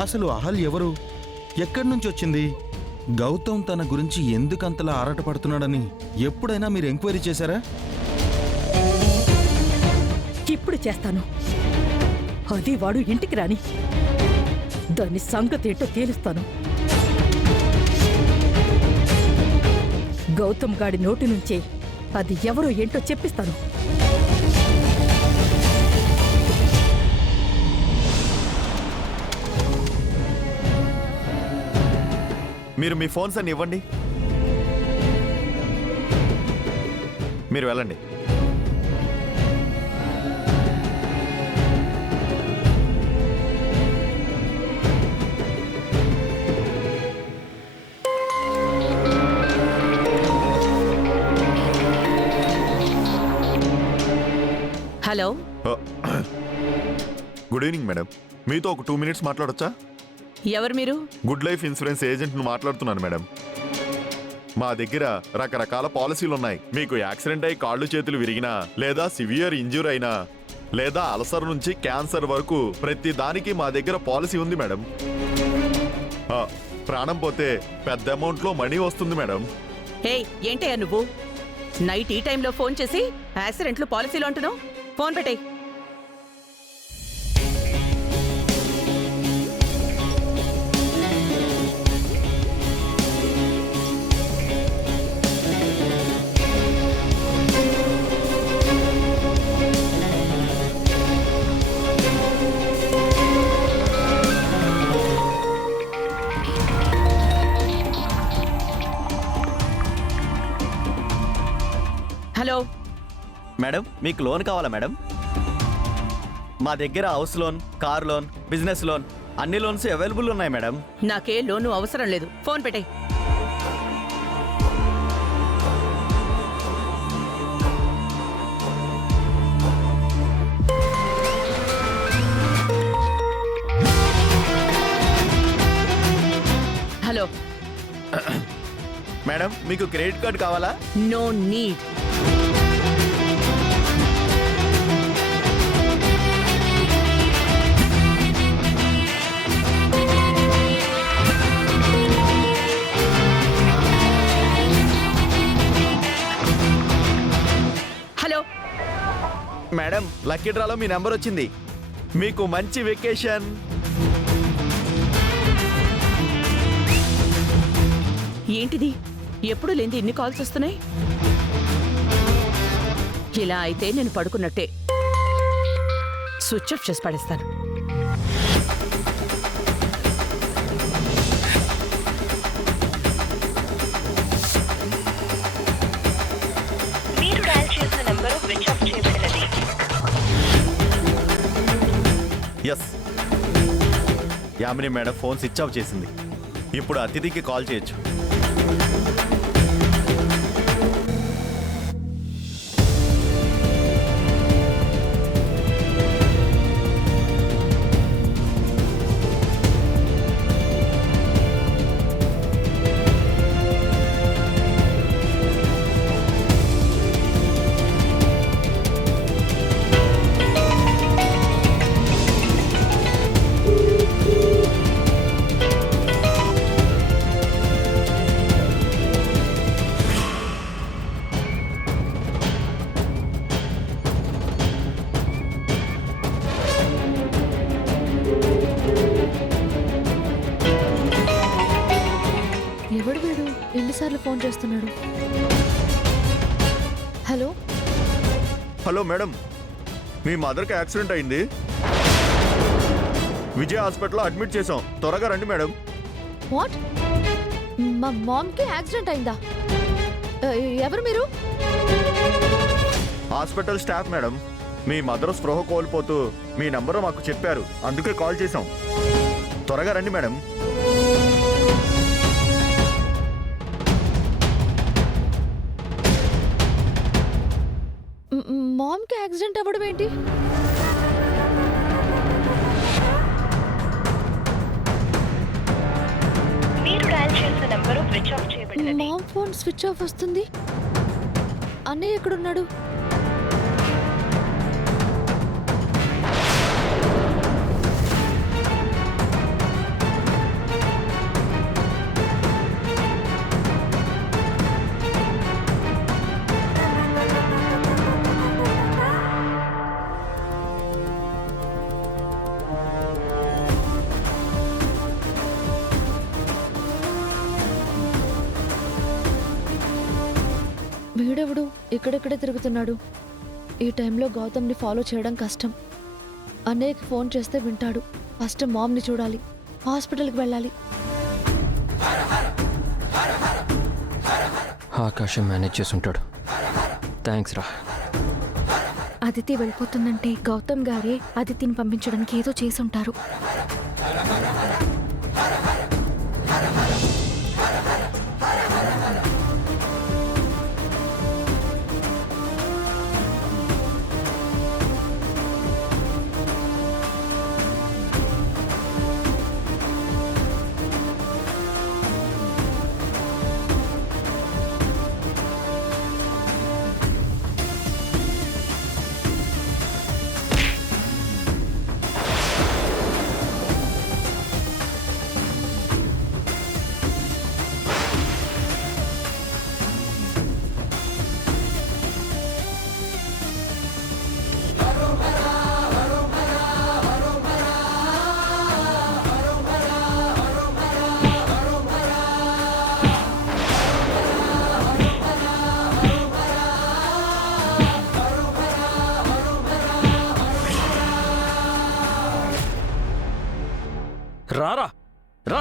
అసలు అహల్ ఎవరు? ఎక్కడి నుంచి వచ్చింది? గౌతమ్ తన గురించి ఎందుకంతలా ఆరాటపడుతున్నాడని ఎప్పుడైనా మీరు ఎంక్వైరీ చేశారా? ఇప్పుడు చేస్తాను. అది వాడు ఇంటికి రాని దాని సంగతేంటో తేలుస్తాను. గౌతమ్ గాడి నోటి నుంచే అది ఎవరో ఏంటో చెప్పిస్తాను. మీరు మీ ఫోన్స్ అన్ని ఇవ్వండి. మీరు వెళ్ళండి. Hello, good evening madam. మీతో ఒక 2 minutes మాట్లాడొచ్చా? ఎవరు మీరు? గుడ్ లైఫ్ ఇన్సూరెన్స్ ఏజెంట్ను మాట్లాడుతున్నాను మేడం. మా దగ్గర రకరకాల పాలసీలు ఉన్నాయి. మీకు యాక్సిడెంట్ అయి కాళ్ళు చేతులు విరిగినా, లేదా సివియర్ ఇంజ్యూర్ అయినా, లేదా అల్సర్ నుంచి క్యాన్సర్ వరకు ప్రతి దానికి మా దగ్గర పాలసీ ఉంది మేడం. ప్రాణం పోతే పెద్ద అమౌంట్లో మనీ వస్తుంది మేడం. ఏయ్, ఏంటయ్యా నువ్వు నైట్ ఈ టైంలో ఫోన్ చేసి యాక్సిడెంట్లు పాలసీలు అంటున్నావు? ఫోన్ పెట్టేయ్. హలో మేడం, మీకు లోన్ కావాలా మేడం? మా దగ్గర house loan, car loan, business loan అన్ని లోన్స్ అవైలబుల్ ఉన్నాయి మేడం. నాకే లోను అవసరం లేదు. ఫోన్ పెట్టేయ్. హలో. మేడం, మీకు క్రెడిట్ కార్డ్ కావాలా? No need. Hello madam, lucky డ్రాలో మీ నెంబర్ వచ్చింది. మీకు మంచి వెకేషన్. ఏంటిది? ఎప్పుడు లేని ఇన్ని కాల్స్ వస్తున్నాయి. ఇలా అయితే నేను పడుకున్నట్టే. స్విచ్ ఆఫ్ చేసి పడేస్తాను. మీరు డయల్ చేసిన నంబరు స్విచ్ ఆఫ్ చేయబడినది. Yes, Yamini madam phone switch off చేసింది. ఇప్పుడు అతిథికి కాల్ చేయొచ్చు. ఎవడు వీడు ఎన్నిసార్లు ఫోన్ చేస్తున్నాడు? హలో హలో మేడం, మీ మదర్కి యాక్సిడెంట్ అయింది. విజయ్ హాస్పిటల్లో అడ్మిట్ చేసాం. త్వరగా రండి మేడం. వాట్? మా మామ్కి యాక్సిడెంట్ అయిందా? ఎవరు మీరు? Hospital staff madam. మీ మదర్ స్పృహ కోల్పోతూ మీ నంబరు మాకు చెప్పారు, అందుకే కాల్ చేసాం. త్వరగా రండి మేడం. మామ్కి యాక్సిడెంట్ అవ్వడం ఏంటి? మీరు డయల్ చేసిన నంబరు స్విచ్ ఆఫ్ చేయబడినది. మామ్ ఫోన్ స్విచ్ ఆఫ్ వస్తుంది. అన్నయ్య ఎక్కడున్నాడు? వీడెవడు ఇక్కడెక్కడే తిరుగుతున్నాడు? ఈ టైంలో గౌతమ్ని ఫాలో చేయడం కష్టం. అన్నయ్యకి ఫోన్ చేస్తే వింటాడు. ఫస్ట్ మామ్ని చూడాలి, హాస్పిటల్కి వెళ్ళాలి. ఆకాశం మేనేజ్ చేసుంటాడు. థ్యాంక్స్ రా. అదితి వెళ్ళిపోతుందంటే గౌతమ్ గారే అదితిని పంపించడానికి ఏదో చేసుంటారు. రారా రా.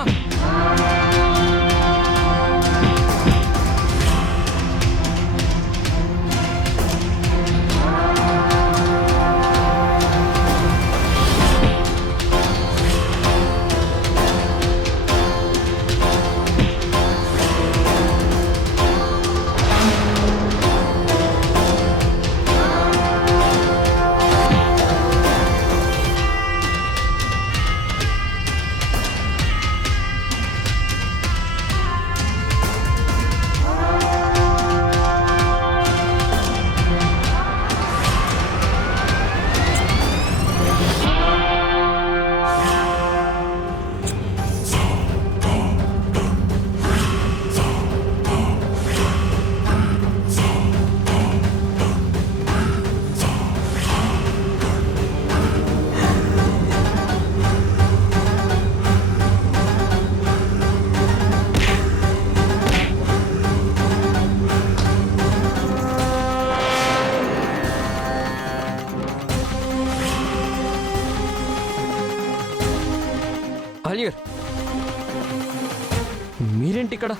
అలియర్, మీరేంటి ఇక్కడ?